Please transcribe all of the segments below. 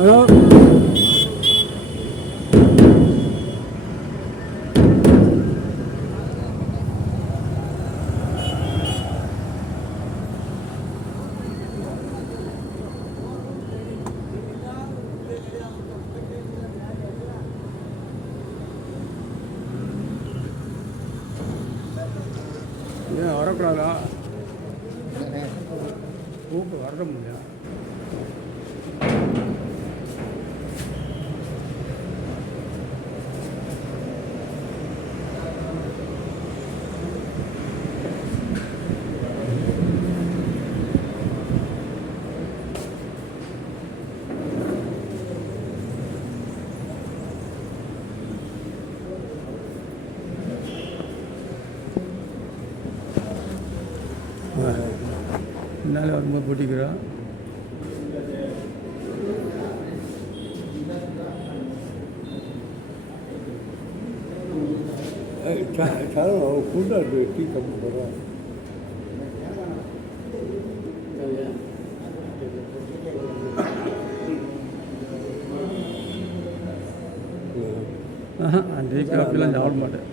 Hello. ஏன் வரக்கூடாதா? கூப்பு வர முடியாது. பின்னால் வரும்போது போட்டிக்கிறோம். கூட்டாட்டு டீ கப்பு போடுறோம். டீ காஃபிலாம் சாப்பிட மாட்டேன்.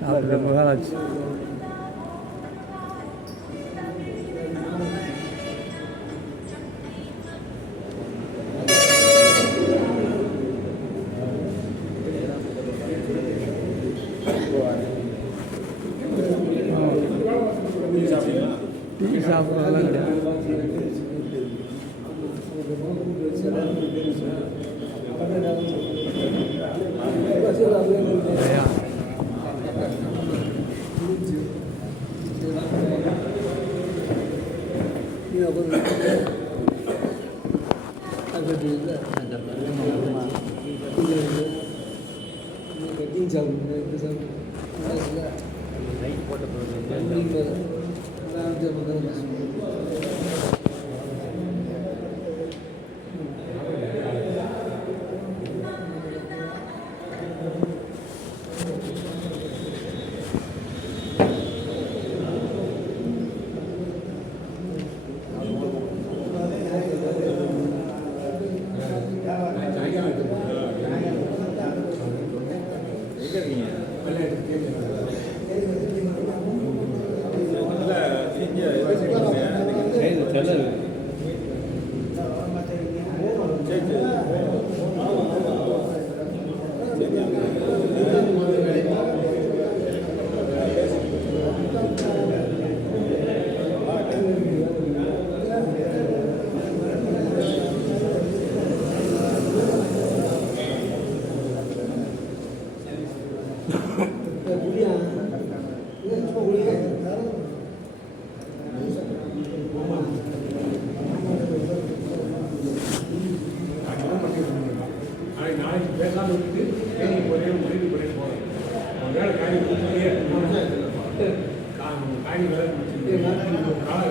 சாப்பிட்டு ரொம்ப காலம் ஆச்சு. டீ சாப்பிட்றதெல்லாம் கிடையாது. நாளைக்கு பேசாமல் விட்டு ஒரே முடிவு பண்ணி போகிறோம். ஒரு வேலை காய் கொடுத்துட்டே காய் வேலை முடிச்சுட்டு காலை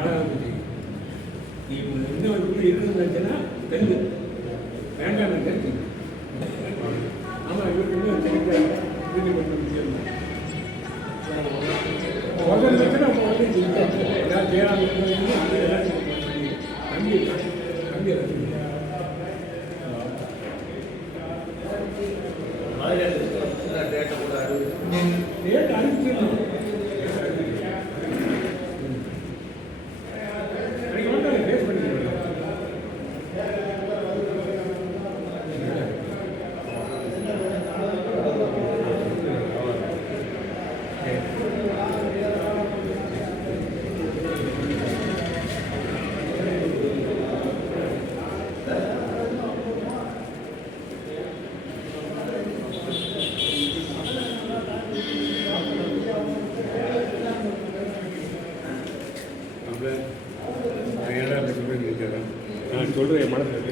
ஆரம்பிச்சு நீ இன்னும் இருக்குன்னு நினச்சேன்னா தெரிஞ்சு வேண்டாம் தெரிஞ்சு ஆமாம் இவருக்கு இன்னும் தெரிஞ்ச வீட்டு பண்ண முடியாது முதல் பிரச்சனை அப்போ வந்து ஏதாவது ஜெயராம் தம்பி தம்பி டேட் அனுப்பிச்சிடணும் பேஸ் பண்ணிக்கலாம் நான் சொல்கிறேன் என் மனசில்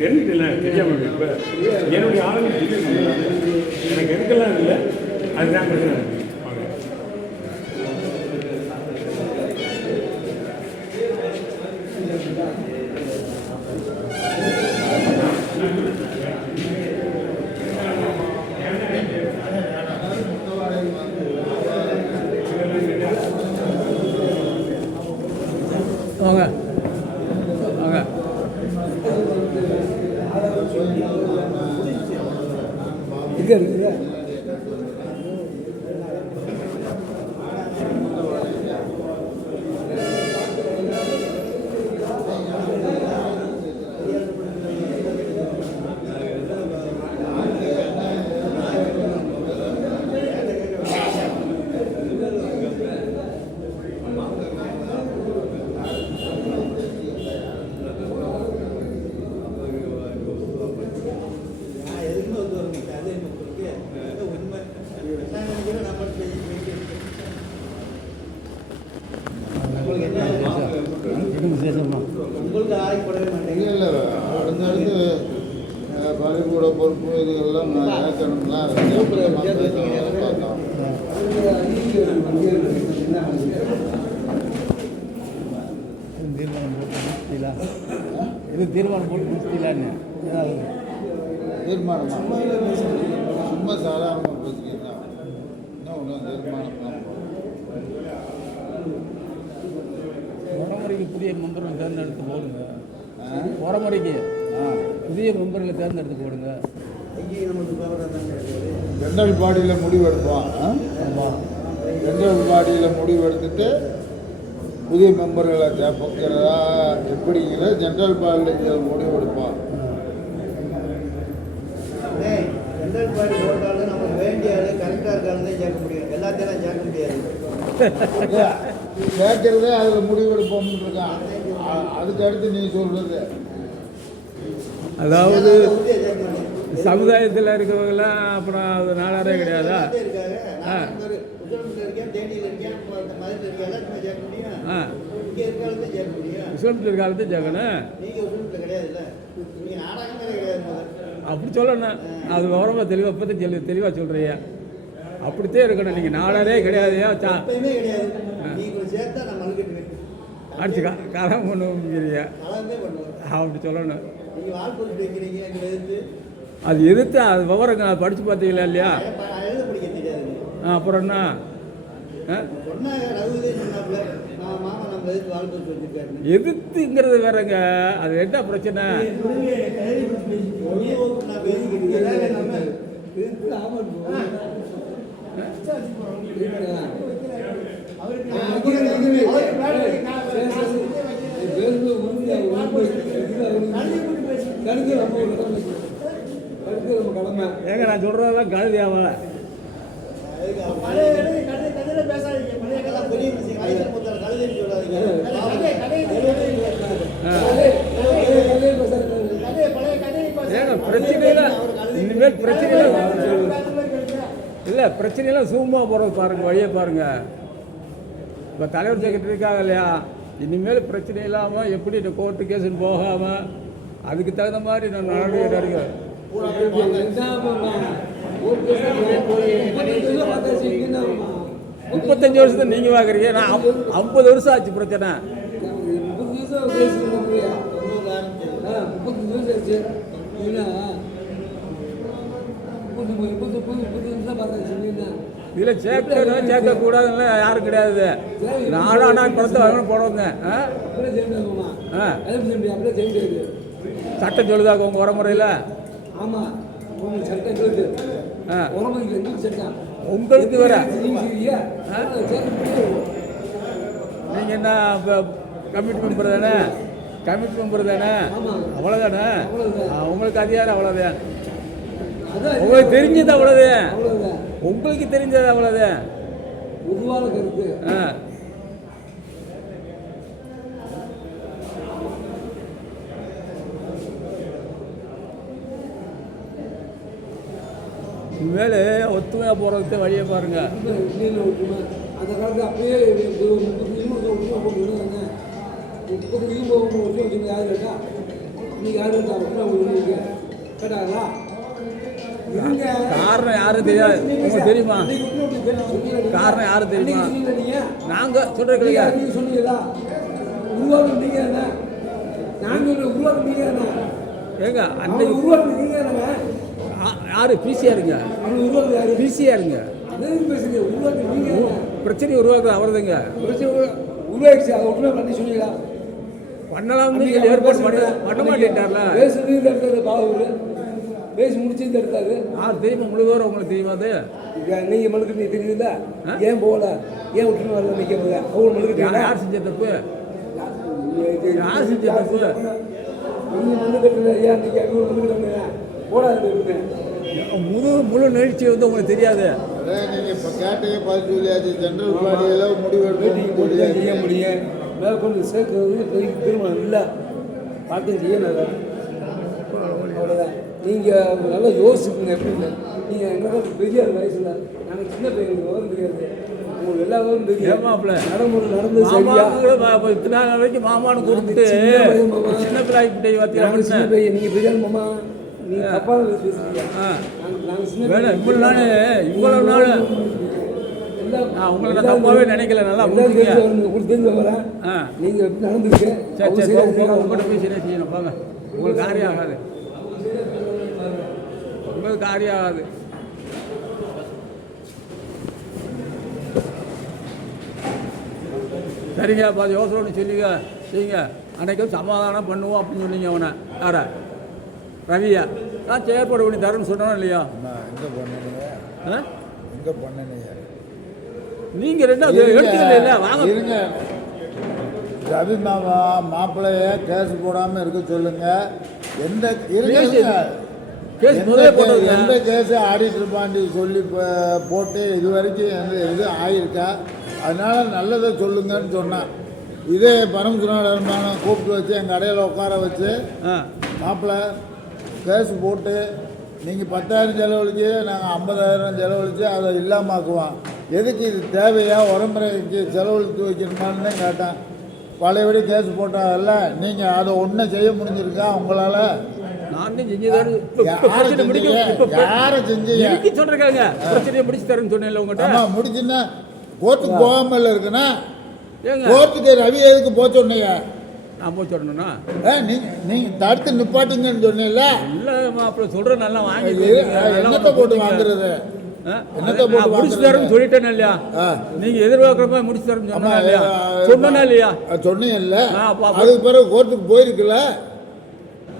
தெரிஞ்சுக்கல தெரியாமல் இப்போ என்னுடைய ஆளுநர் எனக்கு எடுக்கலாம் இல்லை அதுதான் பிரச்சனை. வாங்க வாங்க இருக்கு உங்களுக்கு ஆகிப்படவே மாட்டேங்க. இல்லை அடுத்தடுத்து பள்ளிக்கூட பொறுப்பு இதுகள்லாம் ஏற்கனவே தீர்மானம் போட்டு முடிச்சிடலான்னு தீர்மானம் சும்மா சாதாரணமாக பேசுகிறீங்களா? இன்னும் ஒன்றும் தீர்மானம் உரமுறைக்கு புதிய மெம்பர்களை தேர்ந்தெடுத்து போடுங்க. உரமுறைக்கு புதிய மெம்பர்களை தேர்ந்தெடுத்து போடுங்க. ஜென்ரல் பாடியில் முடிவெடுப்போம். ஜென்ரல் பாடியில் முடிவெடுத்துட்டு புதிய மெம்பர்களை தேர்ந்தெடுக்கிறதா எப்படிங்கிற ஜென்ரல் பாடியில் முடிவெடுப்போம். ஜென்ரல் பாடி போட்டாலும் நமக்கு வேண்டிய ஆளு கரெக்டாக இருக்காருன்னு சேர்க்க முடியும். எல்லாத்தையும் சேர்க்க முடியாது. கேட்கறதே அதில் முடிவெடுப்போம்னு இருக்கான். அதுக்கு அடுத்து நீ சொல்றது அதாவது சமுதாயத்தில் இருக்கவங்களாம் அப்புறம் அது நாளாரே கிடையாதா? இஸ்லாமத்தில் காலத்தை சேர்க்கணும். அப்படி சொல்லணும். அது விவரமாக தெளிவாக இப்போதான் தெளிவாக சொல்கிறீங்க. அப்படித்தான் இருக்கணும். நீங்கள் நாளரே கிடையாதையா எப்பயுமே கிடையாது. நீங்கள் சேர்த்தா நான் மல்கட்டுவேன். அடிச்சு கரம் பண்ணுவோங்கிறீங்க. கலமே பண்ணுவேன். அப்படி சொல்லணும். நீங்கள் வாழ் பொருள் வைக்கிறீங்க எங்களை எதிர்த்து. அது எதிர்த்து அது விவரங்க படித்து பார்த்தீங்களா இல்லையா? எழுத படிக்க தெரியாது. அப்புறம் என்ன சொன்னாங்க ரகுதே சொன்னாப்புல நான் மாமா நம்ம எதிர்த்து வாழ் பொருள் வச்சுருக்காரு. எதிர்த்துங்கிறது வேறங்க. அது என்ன பிரச்சனை? நான் பேசிக்கிட்டு ஏங்க நான் சொல்றதெல்லாம் கழுதியாவல. ஏங்க பிரச்சனையில இனிமேல் பிரச்சனையெல்லாம் சும்மா போகிறது பாருங்க, வழியை பாருங்க. இப்போ தலைவர் செக்ரட்டரி இருக்காங்க இல்லையா, இனிமேல் பிரச்சனை இல்லாமல் எப்படி இந்த கோர்ட்டு கேஸுன்னு போகாமல் அதுக்கு தகுந்த மாதிரி நான் நடவடிக்கை எடுக்கிறேன். 35 வருஷத்தை நீங்கள் பார்க்குறீங்க, நான் 50 வருஷம் ஆச்சு பிரச்சனை. 35 வருஷம் ஆச்சு. இதில் சேர்க்கணும் சேர்க்கக்கூடாதுன்னு யாரும் கிடையாது. நானா படத்தை வாங்கணும் போடுவாங்க. சட்டம் சொல்லுதாக்க உங்கள் வரமுறையில்? ஆமாம், உங்களுக்கு சட்டம் சொல்லுது. உங்களுக்கு வேற நீங்கள் என்ன இப்போ கமிட்டி மெம்பர் தானே? கமிட்டி மெம்பர் தானே? அவ்வளோதானே? உங்களுக்கு அதிகாரம் அவ்வளோதான். உங்களுக்கு தெரிஞ்சது அவ்வளோதான். உங்களுக்கு தெரிஞ்சது அவ்வளோதான். பொதுவான கருத்து. இனிமேல் ஒத்துமையாக போகிறதுக்கு வழியை பாருங்க. அந்த காலத்தில் அப்படியே 30 யார் கேட்டா நீங்கள் யார் கேட்டாங்களா? காரணம் யாரும் தெரியாது. உங்களுக்கு தெரியுமா காரணம் யாரும் தெரியுமா? நாங்கள் சொல்கிறீங்க சொன்னீங்களா? உருவாக்கம் நீங்கள் என்ன? நாங்கள் உருவாக்கம் நீங்கள் என்ன? ஏங்க அன்னைக்கு உருவாக்கம் நீங்கள் என்ன? யாரு பிசிஆருங்க? பிசிஆருங்க. பிரச்சனை உருவாக்குறது அவர்துங்க. உருவாக்கிச்சு அதை உண்மை பண்ணி சொன்னீங்களா? பண்ணலாம் ஏற்பாடு பண்ண மாட்டேன்ட்டார்ல. எடுத்தாரு பாவூர் பேசி முடிச்சு எடுத்தாரு. யார் தெரியுமா? முழுவதும் உங்களுக்கு தெரியுமா? அது நீங்கள் மனுக்கு நீ தெரியுதுல்ல, ஏன் போகல, ஏன் விட்டுன்னு வரல நிற்க முடியல? அவங்க மனுக்கு யார் செஞ்ச தப்பு? யார் செஞ்ச தப்பு? நீங்கள் மனு கட்டுல ஏன் நீங்கள் மனு கட்டுங்க போடாது. முழு நிகழ்ச்சி வந்து உங்களுக்கு தெரியாது. நீங்கள் இப்போ கேட்டே பார்த்து சொல்லியாச்சு. ஜென்ரல் பாடியெல்லாம் முடிவெடுக்க செய்ய முடியும். மேற்கொண்டு சேர்க்கறது பெரிய திருமணம் இல்லை, பார்த்து செய்யணும். அவ்வளோதான். நீங்கள் நல்லா யோசிச்சுங்க. எப்படின்னு நீங்கள் எங்களுக்கு பெரிய வயசில் நாங்கள் சின்ன பையன் விவரம் தெரியாது. உங்களுக்கு எல்லா விவரம் தெரியும். நடைமுறை நடந்து இத்தனை வரைக்கும் மாமான்னு கொடுத்துட்டு சின்ன பிள்ளை சின்ன பையன். நீங்கள் பெரிய மாமா நீங்கள் தப்பாக பேசுறீங்க. நாங்கள் சின்ன இவ்வளவு நாள் உங்களை நான் தப்பாகவே நினைக்கல. நல்லா கொடுத்து வரேன். நீங்கள் எப்படி நடந்துருக்கு? உங்கள்கிட்ட போய் சரியா செய்யணும். போங்க, உங்களுக்கு காரியம் ஆகாது. உங்களுக்கு காரியம் ஆகாது. சரிங்க, பாதி யோசனை ஒன்று சொல்லிங்க செய்யுங்க. அன்றைக்கும் சமாதானம் பண்ணுவோம் அப்படின்னு சொன்னீங்க. அவனை யார ரவியா நான் செயற்பாடு பண்ணி தரேன்னு சொன்னோம் இல்லையா? எங்கே பண்ணீங்க? எங்கே பண்ணீங்க? நீங்கள் ரெண்டாவது எடுத்துக்கல இல்லை வாங்க இருங்க. ரவி மாமா மாப்பிள்ளைய கேஸ் போடாமல் இருக்க சொல்லுங்க. எந்த எந்த கேஸு ஆடிட்டர் பாண்டி சொல்லி போட்டு இது வரைக்கும் இது ஆகியிருக்கா? அதனால் நல்லதை சொல்லுங்கன்னு சொன்னான். இதே பரமசுநாதமான கூப்பிட்டு வச்சு எங்கள் கடையில் உட்கார வச்சு மாப்பிள்ளை கேஸ் போட்டு நீங்கள் 10,000 செலவழிச்சு நாங்கள் 50,000 செலவழித்து அதை இல்லாமாக்குவோம். எதுக்கு இது தேவையா? உரமுறைக்கு செலவழித்து வைக்கணுமான்னு தான் கேட்டேன். பழையபடி கேஸ் போட்டாங்கல்ல, நீங்கள் அதை ஒன்றும் செய்ய முடிஞ்சிருக்கா உங்களால்? நான் தான் செஞ்சதாரு பிரச்சனை முடிக்க யாரை செஞ்சீங்க? இன்னைக்கு சொல்றாங்க பிரச்சனையை முடிச்சு தரேன்னு சொன்னேன்ல உங்ககிட்ட. ஆமா முடிச்சுன்னா கோர்ட்டுக்கு போகாமல் இருக்குன்னா ஏங்க கோர்ட்டுக்கு ரவி எதுக்கு போக சொன்னீங்க? நான் போய் சொல்லணும்னா நீங்க தடுத்து நிப்பாட்டுங்கன்னு சொன்னீங்கல்ல. இல்ல மாப்பிள்ள சொல்றேன் நல்லா வாங்கி என்னத்தை போட்டு வாங்குறது? என்னத்தை போட்டு முடிச்சு தரேன்னு சொல்லிட்டேன் இல்லையா? நீங்க எதிர்பார்க்குற மாதிரி முடிச்சு தரேன்னு சொன்னா இல்லையா? சொன்னா இல்லையா? சொன்னீங்கல்ல. அதுக்கு பிறகு கோர்ட்டுக்கு போயிருக்குல்ல.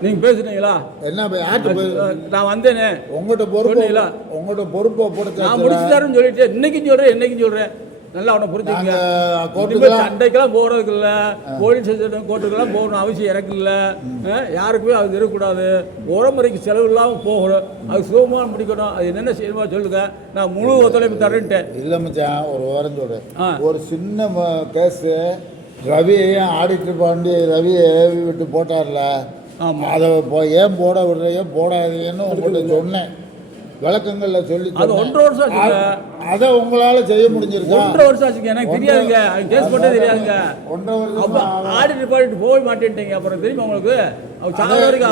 நீங்க பேசுனீங்களா? என்ன யார்கிட்ட நான் வந்தேனே உங்கள்கிட்ட பொறுப்பு உங்கள்கிட்ட பொறுப்பை போட்டு நான் முடிச்சு தரேன்னு சொல்லிட்டு இன்னைக்கும் சொல்றேன் என்னைக்கும் சொல்றேன். நல்லா அவனை புரிஞ்சுக்கங்க. சண்டைக்கெல்லாம் போறதுக்கு இல்லை, போலீஸ் ஸ்டேஷன் கோர்ட்டுக்கெல்லாம் போகணும் அவசியம் எனக்கு இல்லை. யாருக்குமே அது இருக்கக்கூடாது. உரமுறைக்கு செலவு இல்லாமல் போகணும். அது சுகமாக முடிக்கணும். அது என்னென்ன செய்யணுமா சொல்லுங்க, நான் முழு ஒத்துழைப்பு தரேன்ட்டேன். இல்லை மச்சான் ஒரு வாரம் சொல்கிறேன். ஒரு சின்ன கேஸு ரவியையும் ஆடிட்டர் பாண்டி ரவியை விட்டு போட்டார்ல. ஆமாம் அதை ஏன் போட விடுறையோ போடாதீங்கன்னு உங்கள்கிட்ட சொன்னேன். விளக்கங்கள்ல சொல்லி அது 1.5 வருஷம் ஆச்சுங்க. அதை உங்களால செய்ய முடிஞ்சிருக்கா? 1.5 வருஷம் ஆச்சுங்க. எனக்கு தெரியாதுங்க, கேஸ் போட்டே தெரியாதுங்க. 1.5 வருஷம் ஆடிட்டர் பாடிட்டு போக மாட்டேன்ட்டீங்க. அப்புறம் தெரியுமா உங்களுக்கு? அவர் சாக வரைக்கும்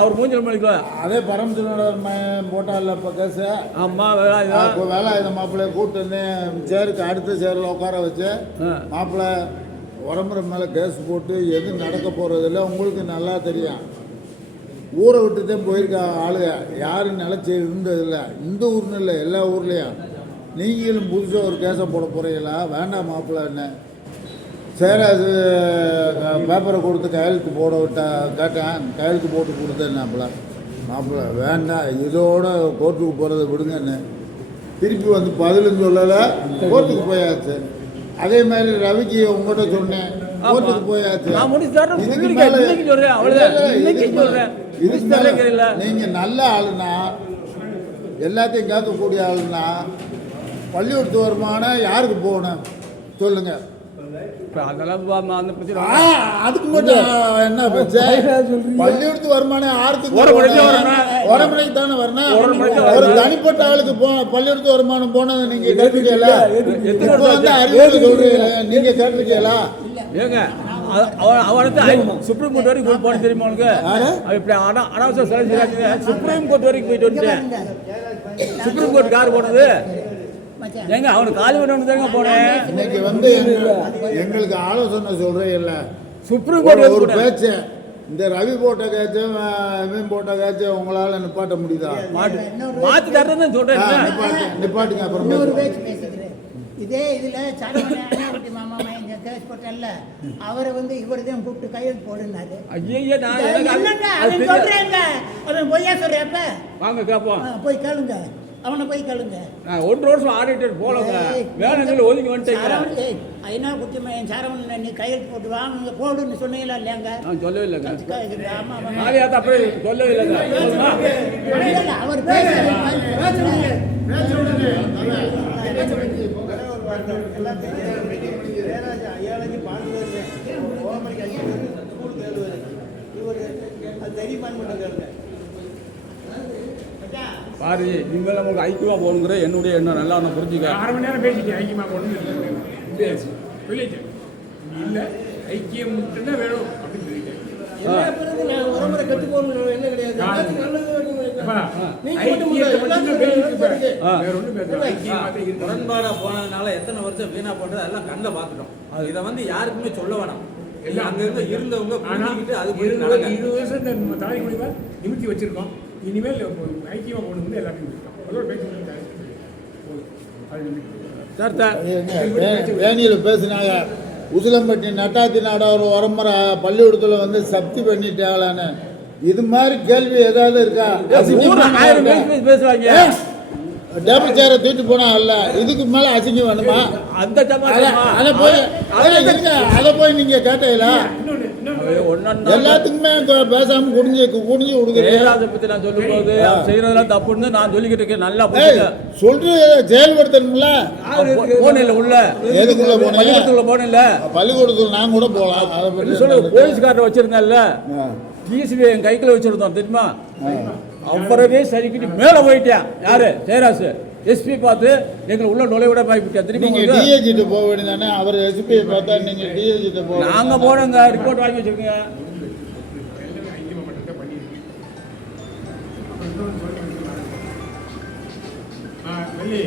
அவர் மூஞ்சில் மணிக்கலாம். அதே பரமசிவனோட போட்டார்ல இப்போ கேஸு. ஆமாம் வேலாயுத மாப்பிள்ளைய கூப்பிட்டு வந்து சேருக்கு அடுத்த சேரில் உட்கார வச்சு மாப்பிள்ளை உரமுறை மேலே கேஸ் போட்டு எது நடக்க போகிறதில்ல உங்களுக்கு நல்லா தெரியும். ஊரை விட்டு தான் போயிருக்க ஆளுங்க யாரும் நிலச்சி இருந்ததில்லை. இந்த ஊர்னு இல்லை எல்லா ஊர்லேயும். நீங்களும் புதுசாக ஒரு கேஸை போட போகிறீங்களா? வேண்டாம் மாப்பிள்ளை என்ன சரி அது பேப்பரை கொடுத்து கையெழுத்து போட விட்டா கேட்டேன். கையெழுத்து போட்டு கொடுத்தேன் மாப்பிள்ளை வேண்டாம் இதோட கோர்ட்டுக்கு போகிறத விடுங்கன்னு திருப்பி வந்து பதிலுன்னு சொல்லலை. கோர்ட்டுக்கு போயாச்சு. அதே மாதிரி ரவிக்கு உங்கள்கிட்ட சொன்னேன். கோர்ட்டுக்கு போயாச்சு. நீங்க நல்ல ஆளுனா எல்லாத்தையும் கேட்கக்கூடிய ஆளுனா பள்ளிக்கூடத்து வருமானம் யாருக்கு போகணும் சொல்லுங்க. அதுக்கு மட்டும் என்ன பள்ளிக்கூடத்து வருமானம் யாருக்கு உடம்புக்கு தானே வரணும். ஒரு தனிப்பட்ட ஆளுக்கு பள்ளிக்கூடத்து வருமானம் போனதை நீங்க கேட்டிருக்கீங்களா? இப்போ வந்து அறிவியல் சொல்றீங்க நீங்க கேட்டிருக்கீங்களா? ஏங்க அவனுக்கு சுப்ரீம் கோர்ட் வரைக்கும் போன தெரியுமா உனக்கு? இப்படி அனாவசியம் செலவு செய்யாங்க. சுப்ரீம் கோர்ட் வரைக்கும் போயிட்டு வந்துட்டேன். சுப்ரீம் கோர்ட் யார் போனது? ஏங்க அவனுக்கு காலி பண்ணணும் தாங்க போனேன். இன்னைக்கு வந்து எங்களுக்கு ஆலோசனை சொல்றேன் இல்லை. சுப்ரீம் கோர்ட் ஒரு பேச்சு இந்த ரவி போட்ட கேச்சும் இவன் போட்ட கேச்சும் உங்களால நிப்பாட்ட முடியுதா? மாற்றி தரேன்னு சொல்றேன். நிப்பாட்டுங்க அப்புறம் இதே இதில் சரவணி மாமா கேஸ் போட்டல அவரை வந்து இவர் தான் கூப்பிட்டு கையெழுத்து போடுனாரு. அவன் பொய்யா சொல்றப்ப வாங்க கேட்போம். போய் கேளுங்க, அவனை போய் கேளுங்க. 1 வருஷம் ஆடிட்டர் போலங்க வேணுங்க ஒதுங்கி வந்துட்டீங்க. ஐநா குத்தியமா என் சரவணன் நீ கையெழுத்து போட்டு வாங்க போடுன்னு சொன்னீங்களா இல்லையாங்க? நான் சொல்லவே இல்லைங்க. அப்படியே சொல்லவே இல்லைங்க. அவர் பாரு இனிமேல் நமக்கு ஐக்கியமாக போகணுங்கிற என்னுடைய எண்ணம் நல்லா நான் புரிஞ்சுக்க. 1/2 மணி நேரம் பேசிட்டேன். ஐக்கியமாக போகணும் சொல்லிட்டேன். இல்லை ஐக்கியம் மட்டும்தான் வேணும் அப்படின்னு சொல்லிட்டேன். முரண்பாடா போனதுனால எத்தனை வருஷம் வீணா போன்றது எல்லாம் கண்ணில் பார்த்துட்டோம். இதை வந்து யாருக்குமே சொல்ல வேணாம். அங்கிருந்து இருந்தவங்க அது 20 வருஷம் நம்ம தலைமுறை நிமித்தி வச்சிருக்கோம். இனிமேல் ஐக்கியமாக போகணும் எல்லாத்தையும் அதோட பேச்சு வேணியில் பேசினாங்க. உசிலம்பட்டி நட்டாத்தி நாடார் உரமுறை பள்ளிக்கூடத்தில் வந்து சப்தி பண்ணிட்டாங்களான்னு. இது மாதிரி கேள்வி ஏதாவது இருக்கா? பேசுவாங்க. டேபிள் சேரை தூக்கிட்டு போனா இல்ல இதுக்கு மேல அசிங்கம் வேணுமா? அதை போய் நீங்க கேட்டீங்களா? எல்லாத்துக்குமே பேசாம குடிஞ்சு விடுங்க. பத்தி நான் சொல்லும் போது செய்யறதெல்லாம் தப்புன்னு நான் சொல்லிக்கிட்டு இருக்கேன். நல்லா சொல்றது செயல்படுத்தணும்ல. போனில்ல உள்ள எதுக்குள்ள போன பள்ளிக்கூடத்துக்குள்ள போனில்ல. பள்ளிக்கூடத்துல நான் கூட போகலாம். அதை பற்றி சொல்லுங்க. போலீஸ்காரர் வச்சிருந்தேன்ல டிசிபி என் கைக்குள்ள வச்சிருந்தோம் தெரியுமா? அப்புறமே சரிக்கிட்டு மேலே போயிட்டேன். யாரு? ஜெயராசு எஸ்பி பார்த்து எங்களை உள்ள நுழைவிட வாய்ப்பிட்டேன். திரும்பி நீங்க டிஏஜிட்ட போக வேண்டியதானே? அவர் எஸ்பி பார்த்தா நீங்க டிஏஜிட்ட போக. நாங்க போனோங்க ரிப்போர்ட் வாங்கி வச்சிருக்கோங்க. இன்னொன்று சொல்லிட்டு வெள்ளி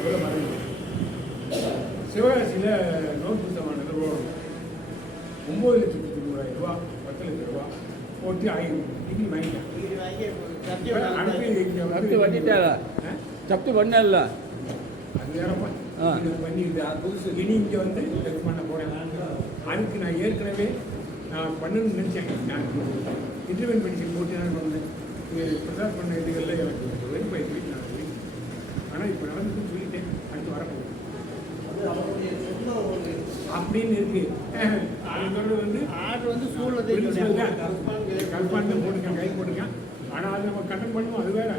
சொல்ல மறந்து சிவகாசியில் நோட் புத்தகமானது ரோடு 9,90,000 ரூபா 10 லட்சம் ரூபா போட்டு டிகிரி வாங்கிட்டேன் ஜப்தி பண்ணிட்டேன் ஜப்தி பண்ணல அது வேறப்பா ஆ. பண்ணிட்டு புதுசு இனி இங்கே வந்து டெஸ்ட் பண்ண போகிறேன் அதுக்கு நான் ஏற்கனவே நான் பண்ணணும்னு நினச்சேன். நான் இன்டர்வியூ மெடிசன் போட்டு நான் பண்ணேன். ப்ரிசர்வ் பண்ண இதுகளில் எனக்கு வெறுப்பாயிடுச்சு. நான் ஆனால் இப்போ நடந்துன்னு சொல்லிட்டேன். அடுத்து வரப்போகுது அப்படின்னு இருக்கு. அது சொல்றது வந்து ஆர்டர் வந்து ஸ்கூலில் கல்பாண்டு போட்டுருக்கேன், கை போட்டிருக்கேன். ஆனால் அது நம்ம கட்டன் பண்ணுவோம், அது வேற.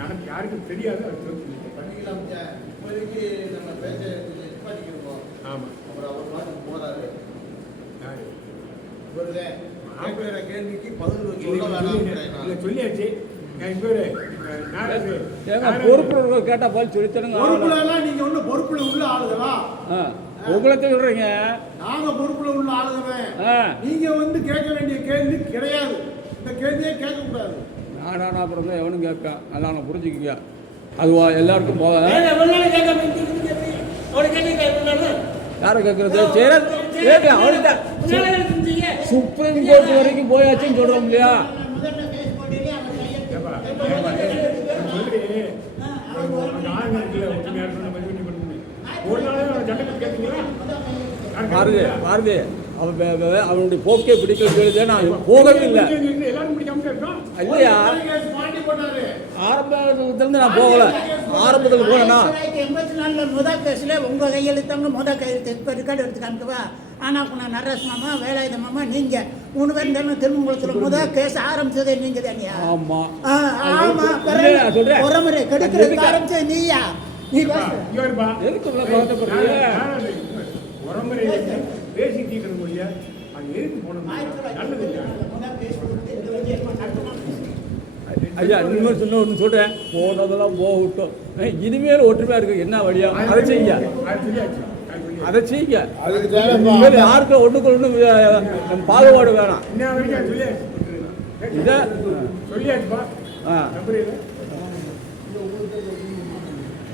எனக்கு யாருக்கும் தெரியாது. அது பண்ணிக்கலாம். இப்போதைக்கு நம்ம பேச நிப்பாட்டிக்கிறோம். ஆமாம். அப்புறம் அவர் பார்த்து போகிறாரு. யாரு இவருதே கேட்குற கேள்விக்கு பதில் இல்லை சொல்ல வேணாம். சொல்லியாச்சு. இப்போ ஏங்க பொறுப்பு கேட்டால் போய் சொல்லித்தனுங்க. பொறுப்புலாம் நீங்க ஒன்றும் பொறுப்புல உள்ள ஆளுகளா? உங்களை சொல்றீங்க. நாங்க பொறுப்புல உள்ள ஆளுகவே. ஆ. நீங்க வந்து கேட்க வேண்டிய கேள்வி கிடையாது. இந்த கேள்வியே கேட்க கூடாது. நாடானா அப்புறம் தான் எவனும் கேட்கான். அதெல்லாம் நான் புரிஞ்சுக்கிங்க. அதுவா எல்லாருக்கும் போக யாரை கேட்கறது? சரி அவனுக்கு சுப்ரீம் கோர்ட் வரைக்கும் போயாச்சுன்னு சொல்றோம் இல்லையா? முதல்ல கேஸ் போட்டீங்க அவர் பாரதி பாரதி அவனுடைய போக்கே பிடிக்கல சொல்லுது. நான் போகவே இல்லை இல்லையா? ஆரம்பத்திலிருந்து நான் போகல. ஆரம்பத்தில் போனேன்னா 1984 முதல் கேஸில் உங்கள் கையெழுத்தவங்க முதல் கையெழுத்து இப்போ ரெக்கார்டு எடுத்து காமிக்கவா? ஆனால் நான் நரேஷ் மாமா வேலாயுத மாமா நீங்கள் 3 பேர் இருந்தாலும் திருமங்கலத்தில் முதல் கேஸ் ஆரம்பிச்சதே நீங்கள் தானியா? ஆமாம் ஆமாம் சொல்கிறேன். உரமுறை கெடுக்கிறதுக்கு ஆரம்பிச்சது நீயா? நீ எதுக்கு இவ்வளோ கவலைப்படுறீங்க? உரமுறை பேசி தீக்கிற முடியா? அது எதுக்கு போனோம்? நல்லது இல்லையா? ஐயா இனிமேல் சொன்ன ஒன்று சொல்கிறேன். போனதெல்லாம் போகட்டும். இனிமேல் ஒற்றுமையாக இருக்கு. என்ன வழியா அதை செய்யுங்க. அதை செய்யுங்க. இனிமேல் யாருக்கும் ஒன்றுக்கு ஒன்று பாகுபாடு வேணாம். இதை சொல்லியாச்சுப்பா.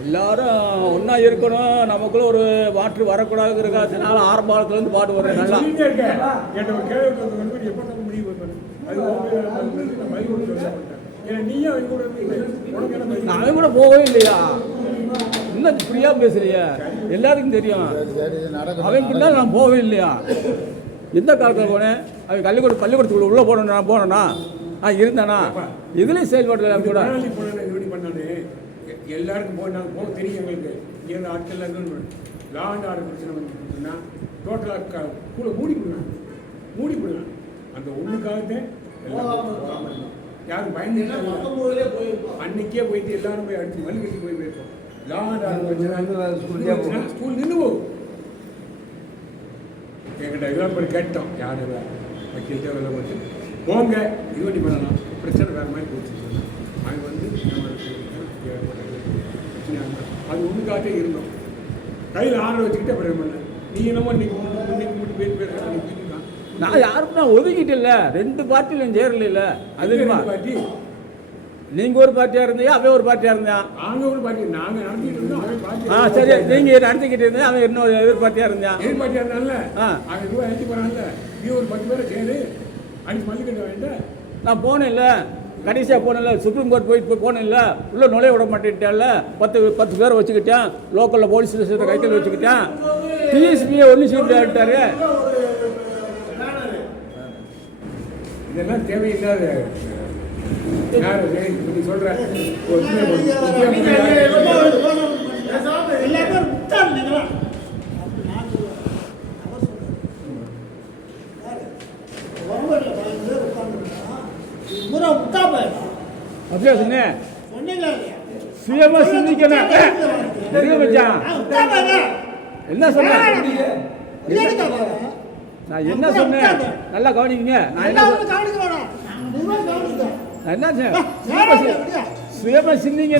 எல்லாரும் ஒன்றா இருக்கணும். நமக்குள்ள ஒரு மாற்று வரக்கூடாதுங்கிறதுனால ஆரம்ப காலத்துலேருந்து பாட்டு வர்றேன். நல்லா நான் கூட போகவே இல்லையா? இன்னும் ஃப்ரீயாக பேசுறியா? எல்லாருக்கும் தெரியும். அவன் பின்னால் நான் போகவே இல்லையா? எந்த காலத்தில் போனேன்? அவன் பள்ளிக்கூடத்துக்குள்ள உள்ளே போனேன். நான் போனேன்னா இருந்தானா? இதுலேயும் செயல்பாடு கூட எல்லாருக்கும் போய் நாங்கள் போக தெரியும். எங்களுக்கு இங்கே ஆட்கள் லா அண்ட் ஆர்டர் பிரச்சனை வந்துன்னா டோட்டலாக கூட மூடிவிடலாம். அந்த ஒன்றுக்காகத்தான் யாரும் பயந்து அன்னைக்கே போயிட்டு எல்லாரும் போய் அடிச்சு மல்லிகட்டி போயிருப்போம். லா அண்ட் ஆர்டர் பிரச்சனை ஸ்கூல் நின்று போகும். எங்கிட்ட இதெல்லாம் போய் கேட்டோம். யார் வக்கீல் தேவையில்லை போட்டு போங்க இது பண்ணி பண்ணலாம். பிரச்சனை வேறு மாதிரி போச்சு. அது வந்து அது ஒன்றுக்காகவே இருந்தோம். கையில் ஆர்டர் வச்சுக்கிட்டு அப்புறம் பண்ண நீ என்னமோ இன்னைக்கு மட்டும் பேர் நான் யாருக்கும் நான் ஒதுக்கிட்டு இல்லை. 2 பார்ட்டியிலும் சேரல. அது பார்ட்டி நீங்கள் ஒரு பார்ட்டியாக இருந்தீங்க, அவன் ஒரு பார்ட்டியாக இருந்தான். நாங்கள் ஒரு பார்ட்டி நாங்கள் நடத்திட்டு இருந்தோம். சரி நீங்கள் நடத்திக்கிட்டு இருந்தேன். அவன் இன்னொரு எதிர் பார்ட்டியாக இருந்தான். எதிர் பார்ட்டியாக இருந்தான்ல. அவன் ரூபாய் அடிச்சு போகிறான்ல. நீ ஒரு 10 பேரை சேரு அடிச்சு மல்லிகட்ட வேண்டாம். நான் போனேன்ல. கடைசியாக போனேன்ல. சுப்ரீம் கோர்ட் போய் போனேன்ல. உள்ளே நுழைய விட மாட்டேன்ல. 10 பேரை வச்சுக்கிட்டேன். லோக்கலில் போலீஸ் ஸ்டேஷனை கைத்தில் வச்சுக்கிட்டேன். டிஎஸ்பியை ஒன்று சீட்டாரு. இதெல்லாம் தேவையில்லாத யார் இப்படி சொல்ற அப்படியா சொன்னேன்? சுயமா சிந்திக்கணும். என்ன சொன்னேன்? நான் என்ன சொன்னேன் நல்லா கவனிங்க. நான் என்ன சுயமா சிந்திங்க.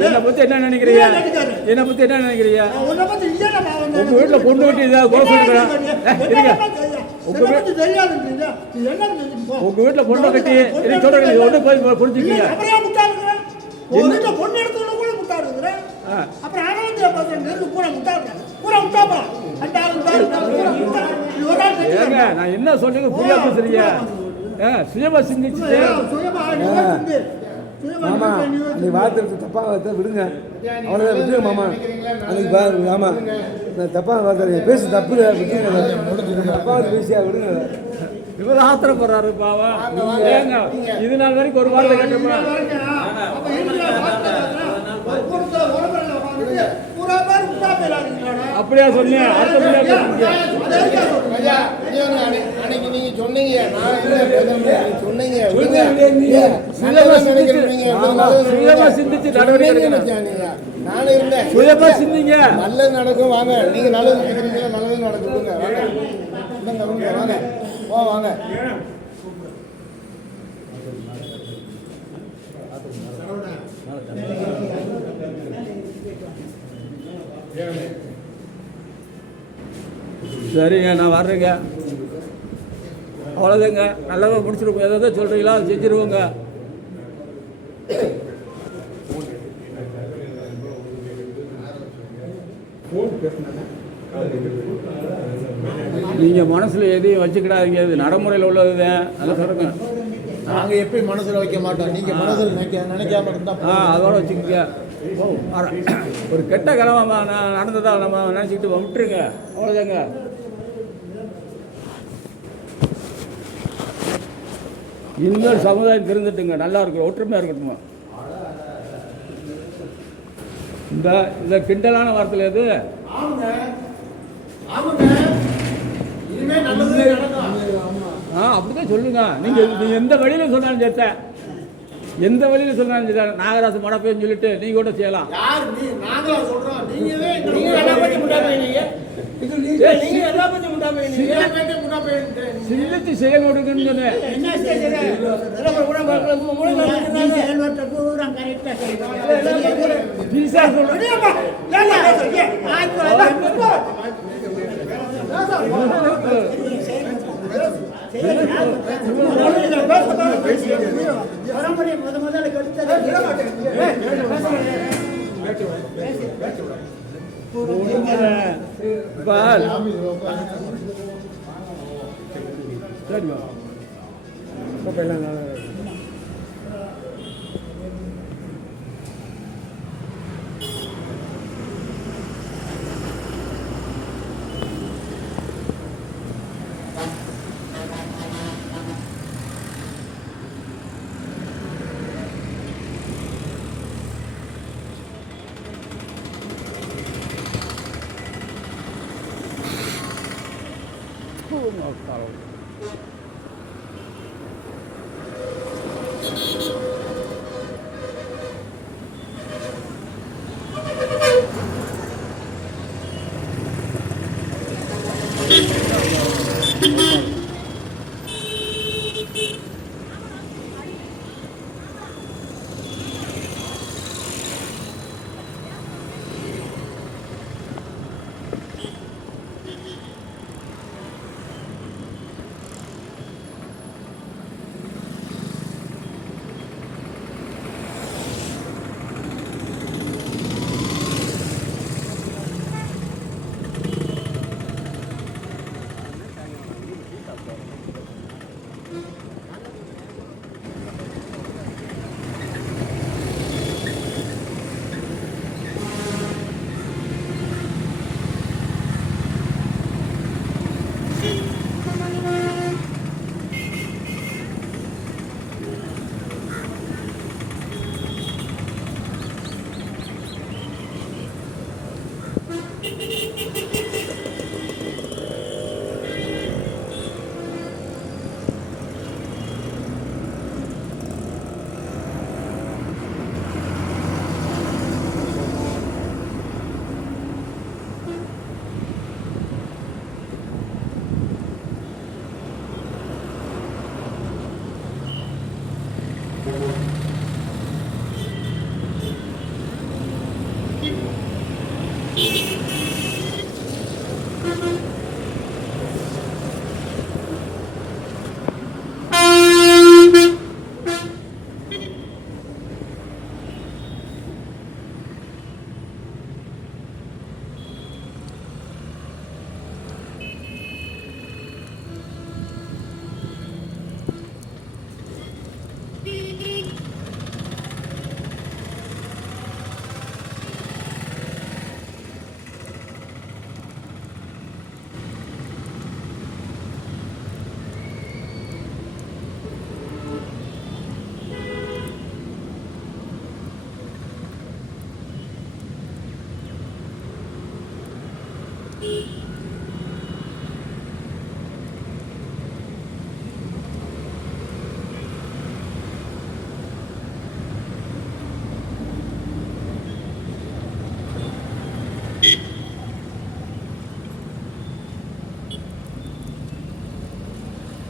என்னை பத்தி என்ன நினைக்கிறீங்க? என்னை பத்தி என்ன நினைக்கிறீங்க? உங்க வீட்டுல பொண்ணு விட்டு இதாக கோலம் சொல்லிக்கிறேன். உங்க பத்தி தெரியாதுன்றீங்க. இது என்ன செஞ்சுட்டு போ. உங்க வீட்டில் பொண்ணை கட்டி இதை சொல்கிறேன், இது ஒன்று போய் புரிஞ்சுக்கீங்க. அப்படியே முட்டாளுங்கிறேன். உங்க வீட்டில் பொண்ணு எடுத்தவங்க கூட முட்டாளுங்கிறேன். ஆ. அப்புறம் ஆனந்தியா பார்த்து நெருப்பு பூரா முட்டாளுங்க. பூரா முட்டாப்பா. அந்த ஆளு இந்த ஆளு பூரா முட்டாள். இது ஒரு ஆள் ஏங்க தெரியாது. நான் என்ன சொல்லுங்க புரியா பேசுறீங்க. சுயமா சிந்திச்சு சுயமா நிவர்த்தி. சுயமா மாமா நிவர்த்தி. அன்னைக்கு வார்த்தை தப்பாக வார்த்தை விடுங்க, அவ்வளோதான் விட்டுருங்க மாமா. அன்னைக்கு ஆமாம் நான் தப்பாக வார்த்தை பேசி தப்பு விட்டுருங்க, தப்பாக பேசியா விடுங்க. இவர் ஆத்திரப்படுறாரு பாவம். ஏங்க இது நாள் வரைக்கும் ஒரு வார்த்தை கேட்டோம்னா அப்ப இந்தியா பொறுத்த உரமல்ல உட்கார்ந்து பூரா பேர் முட்டா பேராதீங்களா? அப்படியா சொன்னேன். அடுத்த முறையா பேசுறீங்க. ஐயா, அன்னைக்கு நீங்க சொன்னீங்க, நான் இல்லை, சொன்னீங்க சுயமா சிந்திச்சு நடவடிக்கை எடுக்கணும். நானும் இருந்தேன். சுயமா சிந்திங்க. நல்லது நடக்கும் வாங்க, நீங்க நல்லது நினைக்கிறீங்களா, நல்லது நடக்கும் வாங்க. இந்தாங்க, வாங்க வாங்க. சரிங்க நான் வர்றேங்க. அவ்வளோதாங்க, நல்லதாக முடிச்சிருப்போம். எதாவது சொல்கிறீங்களா அதை செஞ்சுருவோங்க. நீங்கள் மனசில் எதையும் வச்சுக்கிடாதீங்க, இது நடைமுறையில் உள்ளது தான். நல்லா சொல்லுங்க. நாங்கள் எப்பயும் மனசில் வைக்க மாட்டோம், நீங்கள் மனசில் நினைக்காம இருந்தால் அதோட வச்சுக்கோங்க. ஒரு கெட்ட கிழமை நடந்ததா நம்ம நினச்சிக்கிட்டு விட்டுருங்க, அவ்வளோதாங்க. இன்னொரு சமுதாயம் திருந்துட்டுங்க, நல்லா இருக்கும், ஒற்றுமையாக இருக்கட்டும். இந்த கிண்டலான வார்த்தையில் எது ஆமாங்க. ஆமாங்க. இனிமே நல்லதே நடக்கும். அப்படிதான் சொல்லுங்க. நீங்கள் எந்த வழியில் சொன்னாலும் சேர்த்தேன், எந்த வழியில் சொன்னாலும் சரி, நாகராசு மடப்பேன்னு சொல்லிட்டு நீங்கள் கூட செய்யலாம். யார் நீ? நாங்களா சொல்றோம். நீங்க எல்லா பத்தி முட்டா போயினீங்க. நீங்க எல்லா பத்தி முட்டா போயினீங்க. எல்லா பத்தி முட்டா போயினீங்க. சிந்திச்சு செயல்படுங்கன்னு சொன்னேன். என்ன செய்யறது? நீ செயல்பட்ட பூரா கரெக்டாக செய்யணும். பீசா சொல்கிறேன். முதல்ல கெடுத்தது பால் சரிம்மா.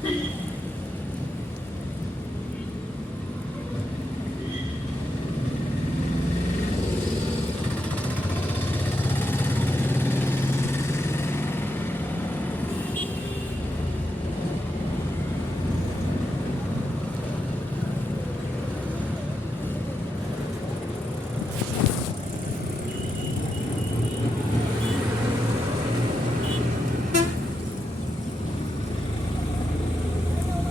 தான்